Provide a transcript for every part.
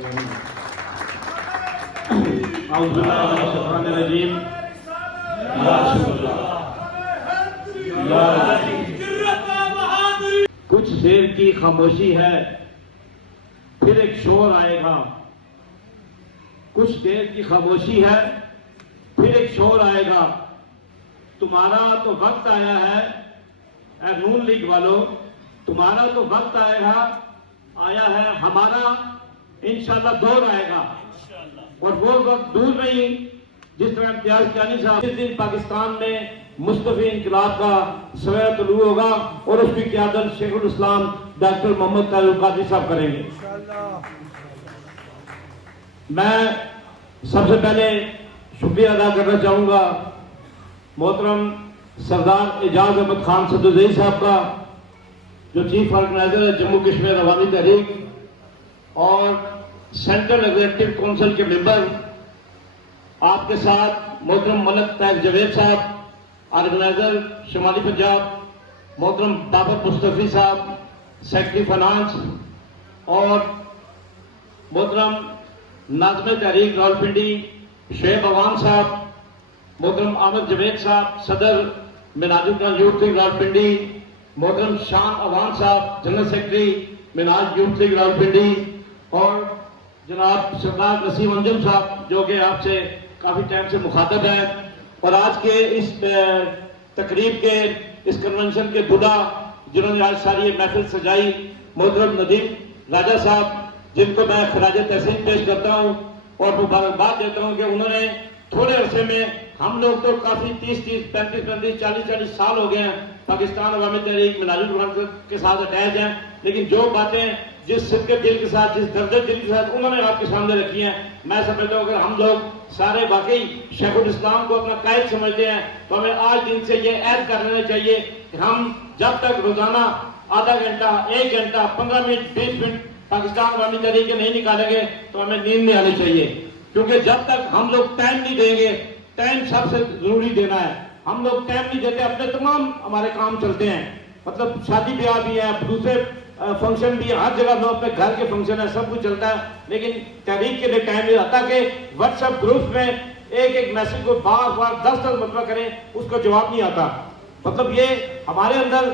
اعوذ باللہ من الشیطان الرجیم. کچھ دیر کی خاموشی ہے پھر ایک شور آئے گا. کچھ دیر کی خاموشی ہے پھر ایک شور آئے گا. تمہارا تو وقت آیا ہے اے نون لیگ والو، تمہارا تو وقت آیا ہے، ہمارا انشاءاللہ دور آئے گا. اور وہ وقت دور نہیں جس طرح امتیاز کیانی صاحب اس دن پاکستان میں مصطفی انقلاب کا سویرا طلوع ہوگا اور اس کی قیادت شیخ الاسلام ڈاکٹر محمد طاہر القادری صاحب کریں گے. میں سب سے پہلے شکریہ ادا کرنا چاہوں گا محترم سردار اعجاز احمد خان صدرزئی صاحب کا، جو چیف آرگنائزر ہے جموں کشمیر عوامی تحریک، اور سینٹرل ایگزیکٹو کونسل کے ممبر آپ کے ساتھ محترم ملک طاہر جاوید صاحب آرگنائزر شمالی پنجاب، محترم بابر مصطفی صاحب سیکرٹری فائنانس، اور محترم ناظم تحریک راولپنڈی شعیب عوام صاحب، محترم احمد جاوید صاحب صدر مناج القرآن یوتھ لیگ راولپنڈی، محترم شام عوام صاحب general secretary Minhaj youth league Rawalpindi, اور جناب سردار نسیم انجم صاحب جو کہ آپ سے کافی ٹائم سے مخاطب ہیں، اور آج کے اس تقریب کے اس کنونشن کے بڑا جنہوں نے آج ساری یہ محفل سجائی، محترم ندیم راجہ صاحب، جن کو میں خراج تحسین پیش کرتا ہوں اور مبارکباد دیتا ہوں کہ انہوں نے تھوڑے عرصے میں، ہم لوگ تو کافی 30 35 40 سال ہو گئے ہیں پاکستان عوامی تحریک مناج القرآن کے ساتھ اٹیچ ہیں، لیکن جو باتیں جس صدق دل کے ساتھ، جس درد دل کے ساتھ انہوں نے آپ کے سامنے رکھی ہیں، میں سمجھتا ہوں کہ ہم لوگ سارے واقعی شیخ الاسلام کو اپنا قائد سمجھتے ہیں. تو ہمیں آج دن سے یہ عہد کر لینا چاہیے کہ ہم جب تک روزانہ آدھا گھنٹہ، 1 گھنٹہ، 15 منٹ، 20 منٹ پاکستان عوامی تحریک کے نہیں نکالیں گے تو ہمیں نیند نہیں آنی چاہیے. کیونکہ جب تک ہم لوگ ٹائم نہیں دیں گے، ٹائم سب سے ضروری دینا ہے. ہم لوگ ٹائم نہیں دیتے، اپنے تمام ہمارے کام چلتے ہیں، مطلب شادی بیاہ بھی ہے، دوسرے فنکشن بھی ہے، ہر جگہ لوگ اپنے گھر کے فنکشن ہے، سب کچھ چلتا ہے، لیکن تحریک کے لیے ٹائم نہیں رہتا کہ واٹس ایپ گروپ میں ایک میسج کو بار بار 10 مرتبہ کریں، اس کو جواب نہیں آتا. مطلب یہ ہمارے اندر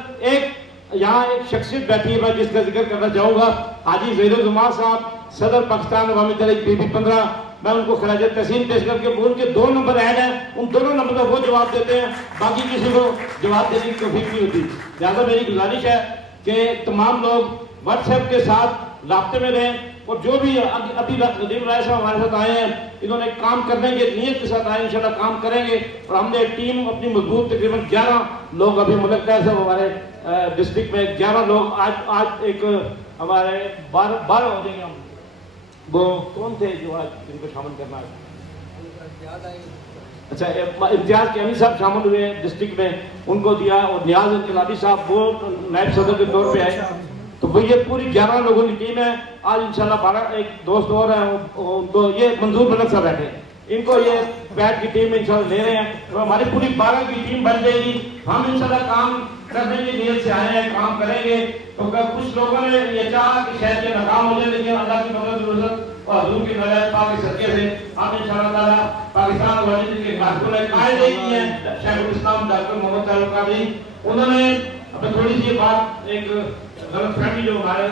یہاں ایک شخصیت بیٹھی ہے، میں جس کا ذکر کرنا چاہوں گا، حاجی زہیر الزمان صاحب صدر پاکستان عوامی تحریک پی 15. میں ان کو خراج تحسین پیش کر کے ان کے 2 نمبر ایڈ ہیں، ان دونوں نمبر پر وہ جواب دیتے ہیں، باقی کسی کو جواب دینے کی توفیق نہیں ہوتی. لہٰذا میری گزارش ہے کہ تمام لوگ واٹس ایپ کے ساتھ رابطے میں رہیں، اور جو بھی ابھی ندیم رائے صاحب ہمارے ساتھ آئے ہیں، انہوں نے کام کرنے کے نیت کے ساتھ آئے، انشاءاللہ کام کریں گے. اور ہم نے ٹیم اپنی مضبوط، تقریباً 11 لوگ ابھی ملک طاہر صاحب ہمارے ڈسٹرکٹ میں 11 لوگ آج ایک ہمارے 12 ہو جائیں گے. ہم وہ کون تھے جو آج جن کو شامل کرنا ہے؟ اچھا، امتیاز کیانی صاحب شامل ہوئے ڈسٹرکٹ میں، ان کو دیا، اور نیاز انقلابی صاحب وہ نائب صدر کے طور پہ آئے. تو وہ یہ پوری 11 لوگوں کی ٹیم ہے. آج انشاءاللہ 12 ایک دوست اور ہیں، ان کو یہ منظور ملک صاحب بیٹھے، ان کو یہ بیٹ کی ٹیم انشاءاللہ لے رہے ہیں. تو ہماری پوری 12 کی ٹیم بن جائے گی. ہم انشاءاللہ کام کرنے کی نیت سے آئے ہیں، کام کریں گے. تو کچھ لوگوں نے یہ چاہا کہ شاید یہ ناکام ہو جائے، لیکن اللہ کی مدد ضرورت اور حضور کی نظر پاک کے صدقے سے ہم انشاءاللہ تعالیٰ پاکستان عوامی تحریک کے کارکنوں نے قائد نہیں ہیں شیخ الاسلام ڈاکٹر محمد طاہر القادری. انہوں نے اپنے تھوڑی سی بات، ایک غلط فہمی جو ہمارے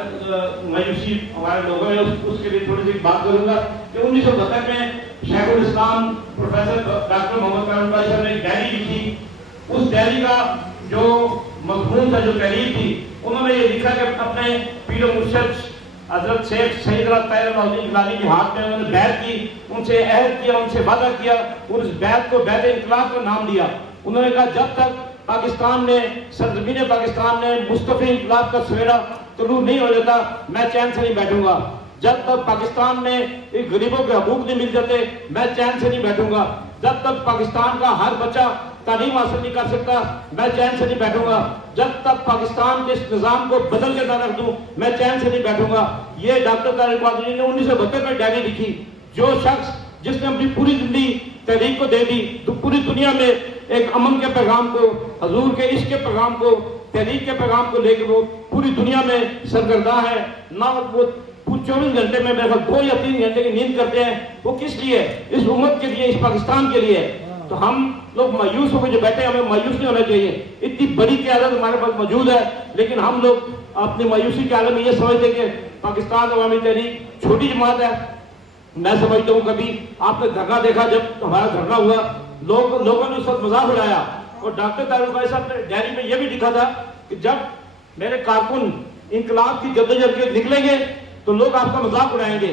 مایوسی ہمارے لوگوں نے، اس کے لیے تھوڑی سی بات کروں گا کہ 1972 میں شیخ الاسلام پروفیسر ڈاکٹر محمد طاہر القادری صاحب نے ایک ڈائری لکھی. اس ڈائری کا جو مضمون تھا، جو تحریر تھی، انہوں نے یہ لکھا کہ اپنے پیر و مرشد حضرت شیخ سید طاہر الدین گیلانی کے ہاتھ میں انہوں نے بیعت کی، ان سے عہد کیا، ان سے وعدہ کیا، اور اس بیعت کو بیعت انقلاب کا نام دیا. انہوں نے کہا جب تک پاکستان میں، سرزمین پاکستان میں مصطفی انقلاب کا سویرا طلوع نہیں ہو جاتا، میں چین سے نہیں بیٹھوں گا. جب تک پاکستان میں غریبوں کے حقوق نہیں مل جاتے، میں چین سے نہیں بیٹھوں گا. جب تک پاکستان کا ہر بچہ تعلیم حاصل نہیں کر سکتا، میں چین سے نہیں بیٹھوں گا. جب تک پاکستان کے اس نظام کو بدل کے نہ رکھ دوں، میں چین سے نہیں بیٹھوں گا. یہ ڈاکٹر طاہر القادری نے 1972 میں ڈائری لکھی. جو شخص جس نے اپنی پوری زندگی تحریک کو دے دی، تو پوری دنیا میں ایک امن کے پیغام کو، حضور کے عشق کے پیغام کو، تحریک کے پیغام کو لے کے وہ پوری دنیا میں سرگرداں ہے. نہ وہ 24 घंटे में मेरे ख्याल 2 या 3 घंटे की नींद करते हैं, वो किस लिए? इस उम्मत के लिए, इस पाकिस्तान के लिए। तो हम लोग मायूस होकर जो बैठे हैं, हमें मायूस नहीं होना चाहिए। इतनी बड़ी क़यादत हमारे पास मौजूद है, लेकिन हम लोग अपनी मायूसी के आलम में ये समझते कि पाकिस्तान अवामी तहरीक छोटी जमात है। मैं समझता हूँ कभी आपने धरना देखा, जब हमारा धरना हुआ लोगों ने उस वक्त मजाक उड़ाया, और डॉक्टर तारुल भाई साहब ने डायरी में यह भी लिखा था कि जब मेरे कारकुन इंकलाब की जद्दोजहद के निकलेंगे तो लोग आपका मजाक उड़ाएंगे,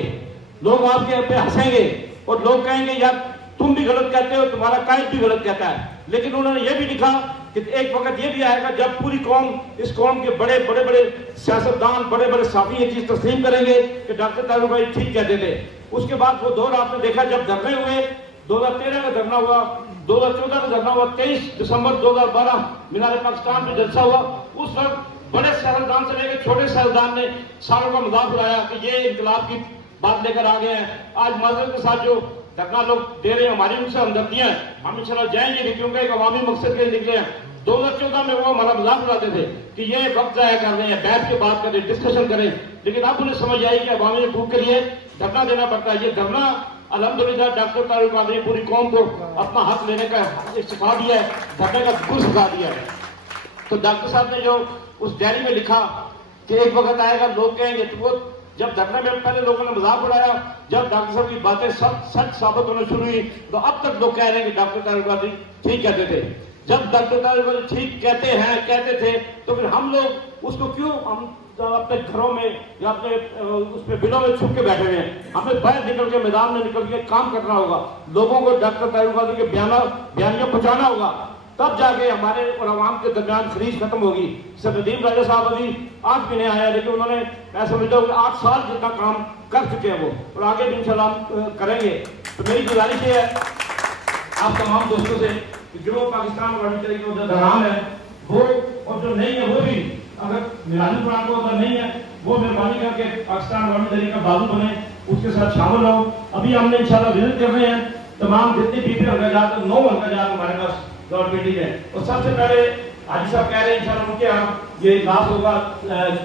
लोग आपके पे हंसेंगे और लोग कहेंगे यार तुम भी गलत कहते हो, तुम्हारा कायद भी गलत कहता है। लेकिन उन्होंने ये भी लिखा कि एक वक्त ये भी आएगा जब पूरी कौम, इस कौम के बड़े बड़े सियासतदान, बड़े बड़े साफी ये चीज तस्लीम करेंगे कि डॉक्टर तारुल भाई ठीक कहते थे। उसके बाद वो दौर आपने देखा, जब धरने हुए, 2013 का धरना हुआ, 2014 का धरना हुआ, 23 दिसंबर 2012 मीनार पाकिस्तान में जलसा हुआ। उस वक्त बड़े सियासतदान से लेकर छोटे सियासतदान ने सारों का मजाक उड़ाया कि ये इंकलाब की बात लेकर आ गए हैं। आज माजरत के साथ जो धरना लोग दे रहे हैं, हमारी उनसे हमदर्दियां, हम इंशाल्लाह जाएंगे भी, क्योंकि एक अवामी मकसद के लिए निकले हैं। 2014 में वो हमारा मजाक उड़ाते थे कि ये वक्त जाया कर रहे हैं, बैठ के बात करें, डिस्कशन करें, लेकिन अब उन्हें समझ आई कि अवामी हकूक के लिए धरना देना पड़ता है। ये धरना अल्हम्दुलिल्लाह डॉक्टर तारुल कादरी ने पूरी कौम को अपना हक लेने का सिखा दिया है, धरने का गुर सिखा दिया है। तो डॉक्टर साहब ने जो उस डायरी में लिखा कि एक वक्त आएगा लोग कहेंगे, तो वो जब धरने में पहले लोगों ने मजाक उड़ाया, जब डॉक्टर साहब की बातें सच साबित होना शुरू हुई, तो अब तक लोग कह रहे हैं कि डॉक्टर तारुल कादरी ठीक कहते थे। जब डॉक्टर तारुल कादरी ठीक कहते थे, तो फिर हम लोग उसको क्यों हम अपने घरों में या अपने उस पे बिलों में छुप के बैठे हुए हैं? हमें बाहर निकल के, मैदान में निकल के काम करना होगा, लोगों को डॉक्टर तारुल कादरी के बयानियां पहुंचाना होगा, तब जाके हमारे और आवाम के दरमियान खरीज खत्म होगी। सर नदीम राजा साहब अभी आज भी नहीं आया, लेकिन उन्होंने, मैं समझता हूँ 8 साल जितना काम कर चुके हैं वो, और आगे भी इंशाल्लाह करेंगे। तो मेरी गुजारिश है आप तमाम दोस्तों से कि जो पाकिस्तान अवामी तहरीक के दौरान है वो, और जो नहीं है वो भी, अगर मिलाजुल कुरान को उधर नहीं है, वो मेहरबानी करके पाकिस्तान अवामी तहरीक का बाजू बने, उसके साथ शामिल हो। अभी हमने इंशाल्लाह विजिट कर रहे हैं तमाम जितने पीपी हल्काजात, 9 हल्काजात हमारे पास गवर्नमेंट मीटिंग है, और सबसे पहले हाजी साहब कह रहे हैं इंशाल्लाह उनके यहाँ ये इजलास होगा,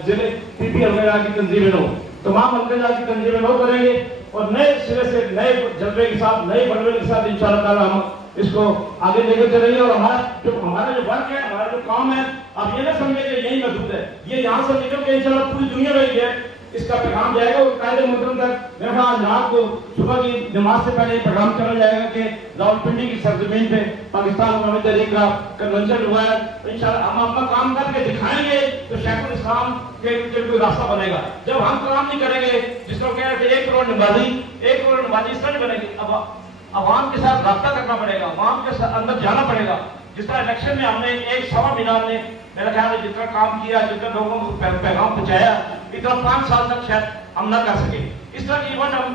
जिले पीपी हल्काजात की तंजीमें हो, तमाम हल्काजात की तंजीमें हो करेंगे, और नए सिरे से नए जज्बे के साथ, नए बलवे के साथ इंशाल्लाह ताला हम इसको आगे लेकर चलेंगे। और हमारा जो वर्क है, हमारा जो काम है, आप ये ना समझे कि यही महदूद है, ये यहाँ से निकल के इंशाल्लाह पूरी दुनिया में ही है, इसका पैगाम जाएगा। और कायदे मुहतरम तक मेरे ख्याल रात को सुबह की नमाज से पहले पैगाम चला जाएगा कि रावलपिंडी की सरजमीन पे पाकिस्तान अवामी तहरीक का कन्वेंशन हुआ है। तो इंशाल्लाह हम अपना काम करके दिखाएंगे तो शेखुल इस्लाम के कोई रास्ता बनेगा। जब हम काम नहीं करेंगे, जिस तरह कह रहे थे 1 करोड़ नमाजी इस तरह नहीं बनेगी। अब अवाम के साथ रब्ता करना पड़ेगा, अवाम के अंदर जाना पड़ेगा। जिस तरह इलेक्शन में हमने 1 सवा महीना में मेरा ख्याल है जितना काम किया, जितना लोगों को पैगाम पहुंचाया, इतना 5 साल तक शायद हम ना कर सके। इस तरह की इवेंट हम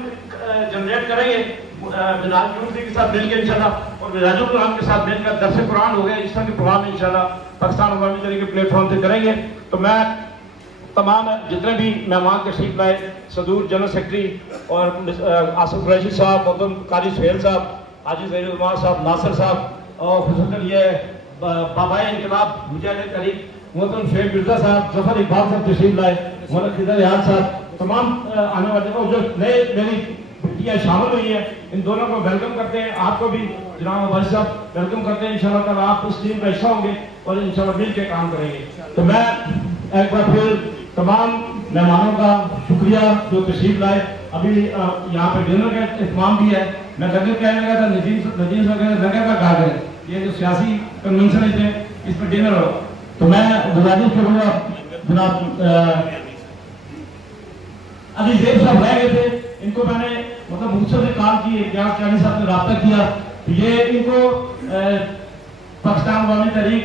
जनरेट करेंगे मिनाज यूनिवर्सिटी के साथ मिलकर इंशाल्लाह, और मिनाजुल कुरान के साथ मिलकर दरस कुरान हो गया, इस तरह के प्रोग्राम इंशाल्लाह पाकिस्तान अवामी तहरीक के प्लेटफॉर्म से करेंगे। तो मैं तमाम जितने भी मेहमान तशरीफ लाए, सदूर जनरल सेक्रेटरी और आसिफ कुरैशी साहब, मोहतरम कारी सुहेल साहब, हाजी ज़हीरुल उलमा साहब, नासिर साहब, और खुसूसन ये बाबाए इंकलाब मुजाहिद तहरीक मोहतरम शेख मिर्जा साहब, जफर इकबाल साहब तशरीफ लाए, मोहम्मद खिदर याद साहब, तमाम आने वाले और जो नए मेरी बेटियाँ शामिल हुई हैं, इन दोनों को वेलकम करते हैं। आपको भी जनाब अब्बासी साहब वेलकम करते हैं। इंशाल्लाह ताला आप उस टीम का हिस्सा होंगे और इंशाल्लाह मिल के काम करेंगे। तो मैं एक बार फिर तमाम मेहमानों का शुक्रिया जो तशरीफ लाए। अभी यहाँ पे डिनर का इत्माम भी है। मैं लगे कहने लगा था नजीम साहब लगे का कहा गए ये जो सियासी कन्वेंशन है इस पर डिनर हो, तो मैं गुजारिश करूँगा जनाब अली जेब साहब रह गए थे, इनको मैंने मतलब मुझसे से कहा कि ग्यास चानी साहब ने रब्ता किया, तो ये इनको पाकिस्तान अवामी तहरीक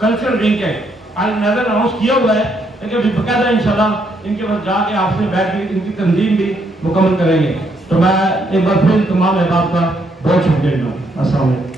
कल्चरल विंग है आज नजर अनाउंस किया हुआ है, लेकिन अभी बकायदा इंशाल्लाह इनके पास जाके आपसे बैठ के इनकी तंजीम भी मुकम्मल करेंगे। तो मैं एक बार फिर तमाम अहबाब का बहुत शुक्रिया। अस्सलाम वालेकुम।